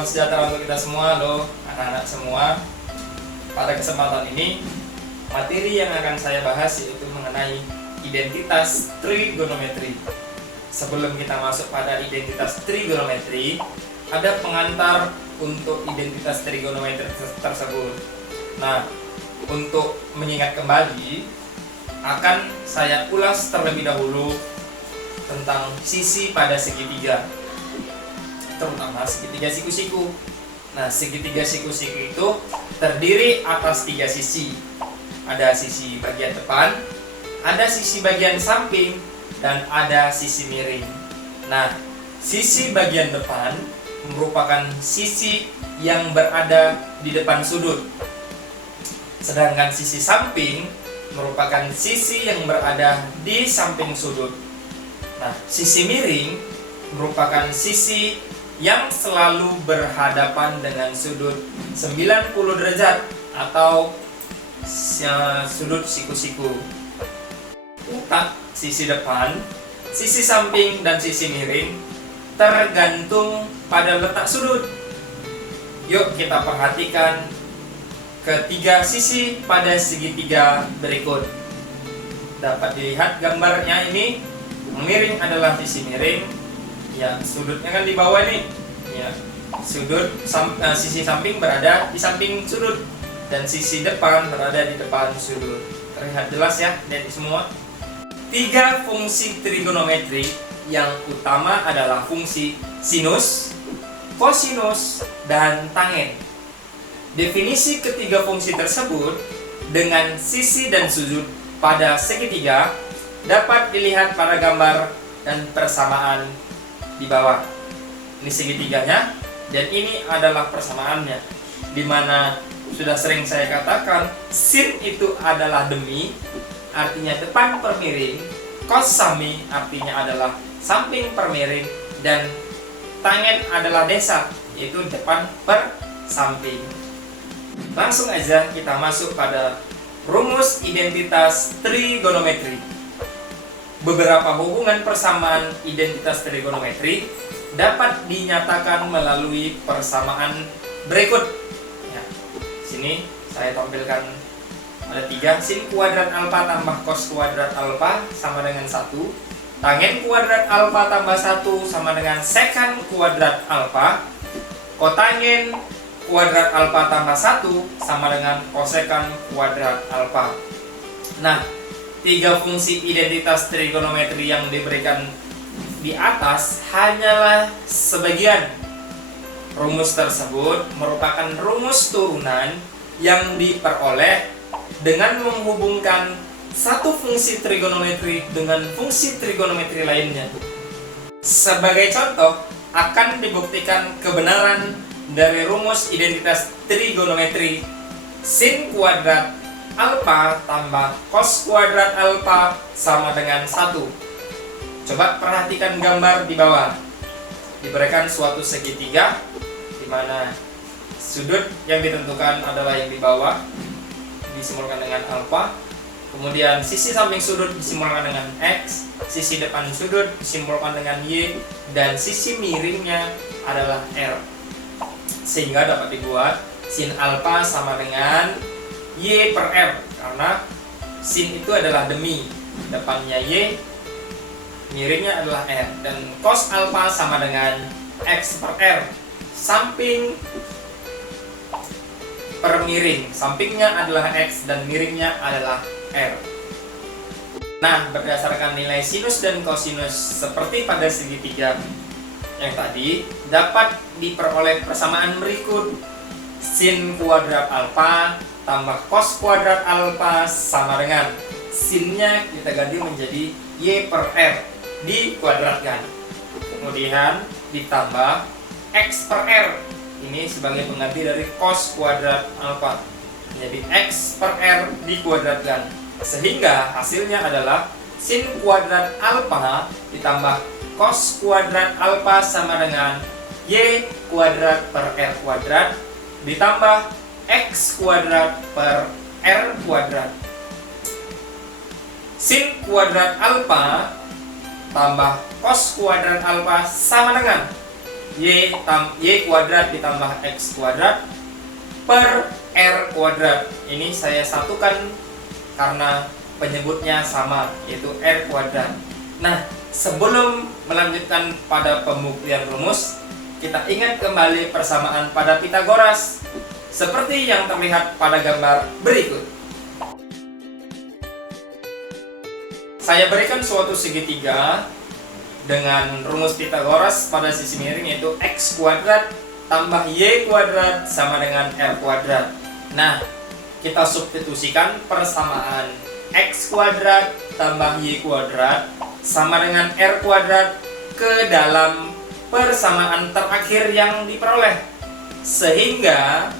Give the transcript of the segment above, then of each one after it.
salam sejahtera untuk kita semua, loh anak-anak semua. Pada kesempatan ini, materi yang akan saya bahas yaitu mengenai identitas trigonometri. Sebelum kita masuk pada identitas trigonometri, ada pengantar untuk identitas trigonometri tersebut. Nah, untuk mengingat kembali, akan saya ulas terlebih dahulu tentang sisi pada segitiga, terutama segitiga siku-siku. Nah, segitiga siku-siku itu terdiri atas 3 sisi. Ada sisi bagian depan, ada sisi bagian samping, dan ada sisi miring. Nah, sisi bagian depan merupakan sisi yang berada di depan sudut. Sedangkan sisi samping merupakan sisi yang berada di samping sudut. Nah, sisi miring merupakan sisi yang selalu berhadapan dengan sudut 90 derajat atau sudut siku-siku. Letak sisi depan, sisi samping, dan sisi miring tergantung pada letak sudut. Yuk kita perhatikan ketiga sisi pada segitiga berikut. Dapat dilihat gambarnya ini, miring adalah sisi miring. Ya, sudutnya kan di bawah nih. Ya, sisi samping berada di samping sudut dan sisi depan berada di depan sudut. Terlihat jelas ya, lihat semua. 3 fungsi trigonometri yang utama adalah fungsi sinus, kosinus, dan tangen. Definisi ketiga fungsi tersebut dengan sisi dan sudut pada segitiga dapat dilihat pada gambar dan persamaan di bawah. Ini segitiganya dan ini adalah persamaannya, di mana sudah sering saya katakan sin itu adalah demi, artinya depan per miring, cos sami artinya adalah samping per miring, dan tangen adalah desat, yaitu depan per samping. Langsung aja kita masuk pada rumus identitas trigonometri. Beberapa hubungan persamaan identitas trigonometri dapat dinyatakan melalui persamaan berikut. Ya, sini saya tampilkan ada 3. Sin kuadrat alfa tambah cos kuadrat alfa sama dengan 1. Tangen kuadrat alfa tambah 1 sama dengan secant kuadrat alfa. Kotangen kuadrat alfa tambah 1 sama dengan kosekant kuadrat alfa. Nah, 3 fungsi identitas trigonometri yang diberikan di atas hanyalah sebagian. Rumus tersebut merupakan rumus turunan yang diperoleh dengan menghubungkan satu fungsi trigonometri dengan fungsi trigonometri lainnya. Sebagai contoh, akan dibuktikan kebenaran dari rumus identitas trigonometri sin kuadrat alfa tambah cos kuadrat alfa sama dengan 1. Coba perhatikan gambar di bawah. Diberikan suatu segitiga di mana sudut yang ditentukan adalah yang di bawah, disimbolkan dengan alfa. Kemudian sisi samping sudut disimbolkan dengan X, sisi depan sudut disimbolkan dengan Y, dan sisi miringnya adalah R. Sehingga dapat dibuat sin alfa sama dengan Y per R, karena sin itu adalah demi, depannya Y, miringnya adalah R, dan cos alfa sama dengan X per R, samping per miring, sampingnya adalah X dan miringnya adalah R. Nah, berdasarkan nilai sinus dan kosinus seperti pada segitiga yang tadi, dapat diperoleh persamaan berikut. Sin kuadrat alfa tambah cos kuadrat alfa sama dengan sinnya kita ganti menjadi Y per R, dikuadratkan. Kemudian ditambah X per R, ini sebagai pengganti dari cos kuadrat alfa, jadi X per R dikuadratkan. Sehingga hasilnya adalah sin kuadrat alfa ditambah cos kuadrat alfa sama dengan Y kuadrat per R kuadrat ditambah X kuadrat per R kuadrat. Sin kuadrat alfa tambah cos kuadrat alfa sama dengan y kuadrat ditambah x kuadrat per r kuadrat. Ini saya satukan karena penyebutnya sama, yaitu r kuadrat. Nah, sebelum melanjutkan pada pembuktian rumus, kita ingat kembali persamaan pada Pythagoras seperti yang terlihat pada gambar berikut. Saya berikan suatu segitiga dengan rumus Pythagoras pada sisi miring, yaitu x kuadrat tambah y kuadrat sama dengan r kuadrat. Nah, kita substitusikan persamaan x kuadrat tambah y kuadrat sama dengan r kuadrat ke dalam persamaan terakhir yang diperoleh, sehingga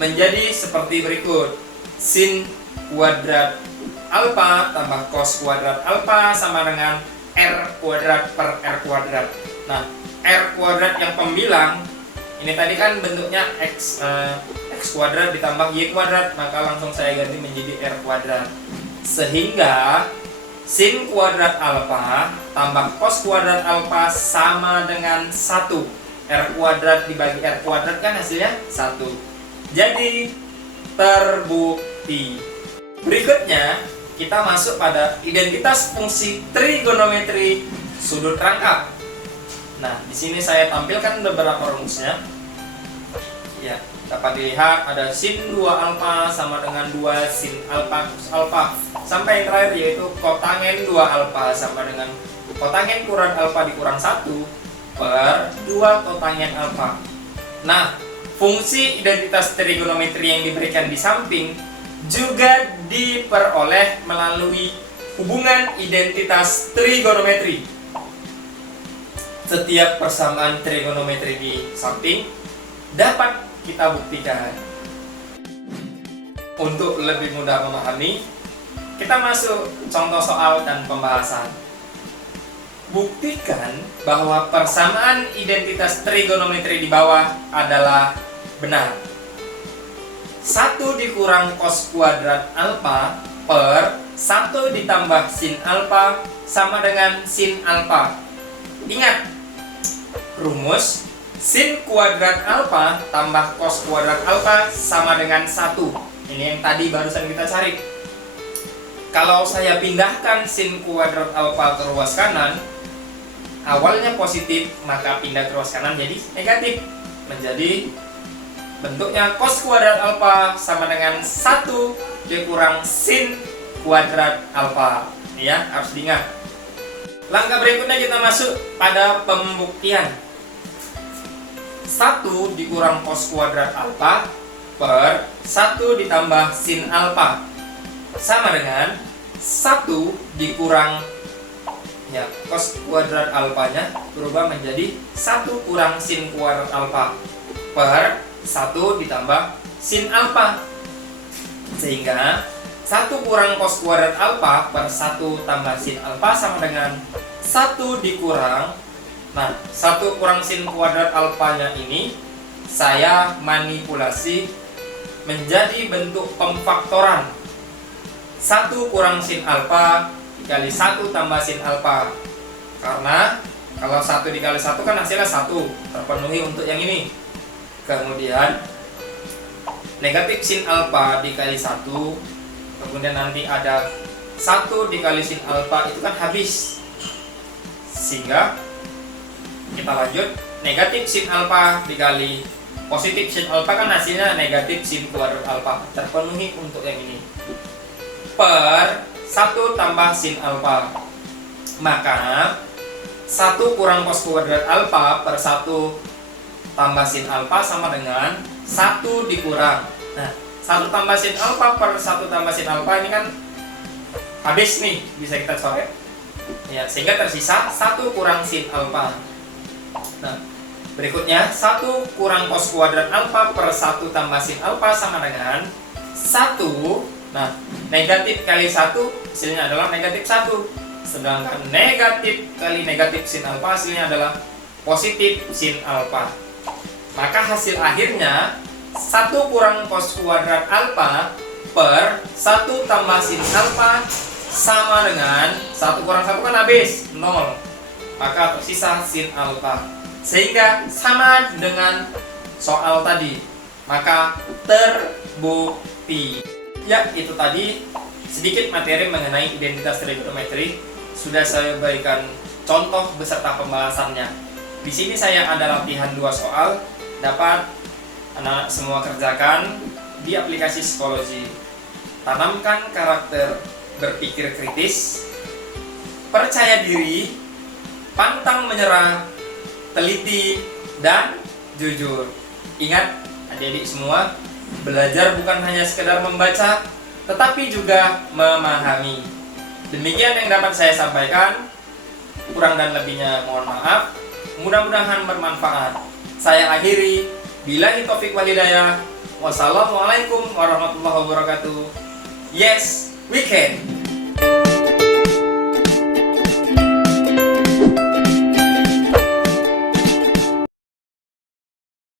menjadi seperti berikut: sin kuadrat alfa tambah cos kuadrat alfa sama dengan r kuadrat per r kuadrat. Nah, r kuadrat yang pembilang ini tadi kan bentuknya x kuadrat ditambah y kuadrat, maka langsung saya ganti menjadi r kuadrat, sehingga sin kuadrat alfa tambah cos kuadrat alfa sama dengan 1. R kuadrat dibagi R kuadrat kan hasilnya 1. Jadi terbukti. Berikutnya kita masuk pada identitas fungsi trigonometri sudut rangkap. Nah, di sini saya tampilkan beberapa rumusnya. Ya, dapat dilihat ada sin 2 alfa sama dengan 2 sin alfa cos alfa, sampai yang terakhir yaitu kotangen 2 alfa sama dengan kotangen kurang alfa dikurang 1 per 2 kotangen alfa. Nah, fungsi identitas trigonometri yang diberikan di samping juga diperoleh melalui hubungan identitas trigonometri. Setiap persamaan trigonometri di samping dapat kita buktikan. Untuk lebih mudah memahami, kita masuk contoh soal dan pembahasan. Buktikan bahwa persamaan identitas trigonometri di bawah adalah benar. 1 dikurang cos kuadrat alfa per 1 ditambah sin alfa sama dengan sin alfa. Ingat, rumus sin kuadrat alfa tambah cos kuadrat alfa sama dengan 1. Ini yang tadi barusan kita cari. Kalau saya pindahkan sin kuadrat alfa ke ruas kanan, awalnya positif, maka pindah ke ruas kanan jadi negatif. Menjadi bentuknya cos kuadrat alfa sama dengan 1 dikurang sin kuadrat alfa. Ini ya, harus diingat. Langkah berikutnya kita masuk pada pembuktian. 1 dikurang cos kuadrat alfa per 1 ditambah sin alfa sama dengan 1 dikurang, ya, cos kuadrat alfanya berubah menjadi 1 kurang sin kuadrat alfa per 1 ditambah sin alfa, sehingga 1 kurang cos kuadrat alfa per 1 tambah sin alfa sama dengan 1 dikurang, nah 1 kurang sin kuadrat alfanya ini saya manipulasi menjadi bentuk pemfaktoran. 1 kurang sin alfa dikali 1 tambah sin alfa, karena kalau 1 dikali 1 kan hasilnya 1, terpenuhi untuk yang ini. Kemudian negatif sin alfa dikali 1, kemudian nanti ada 1 dikali sin alfa, itu kan habis, sehingga kita lanjut. Negatif sin alfa dikali positif sin alfa kan hasilnya negatif sin kuadrat alfa, terpenuhi untuk yang ini, per 1 tambah sin alfa. Maka 1 kurang cos kuadrat alfa per 1 tambah sin alfa sama dengan 1 dikurang. Nah, 1 tambah sin alfa per 1 tambah sin alfa ini kan habis nih, bisa kita coret. Ya, sehingga tersisa 1 kurang sin alfa. Nah, berikutnya 1 kurang cos kuadrat alfa per 1 tambah sin alfa sama dengan 1. Nah, negatif kali 1 hasilnya adalah negatif 1. Sedangkan negatif kali negatif sin alfa hasilnya adalah positif sin alfa. Maka hasil akhirnya 1 kurang cos kuadrat alfa per 1 tambah sin alfa sama dengan 1 kurang 1 kan habis 0. Maka tersisa sin alfa. sehingga sama dengan soal tadi, maka terbukti. Ya, itu tadi sedikit materi mengenai identitas trigonometri. Sudah saya berikan contoh beserta pembahasannya. Di sini saya ada latihan 2 soal, dapat anak semua kerjakan di aplikasi psikologi. Tanamkan karakter berpikir kritis, percaya diri, pantang menyerah, teliti, dan jujur. Ingat adik-adik semua, belajar bukan hanya sekedar membaca, tetapi juga memahami. Demikian yang dapat saya sampaikan. Kurang dan lebihnya mohon maaf. Mudah-mudahan bermanfaat. Saya akhiri. Billahi taufiq wal hidayah. Wassalamualaikum warahmatullahi wabarakatuh. Yes, we can.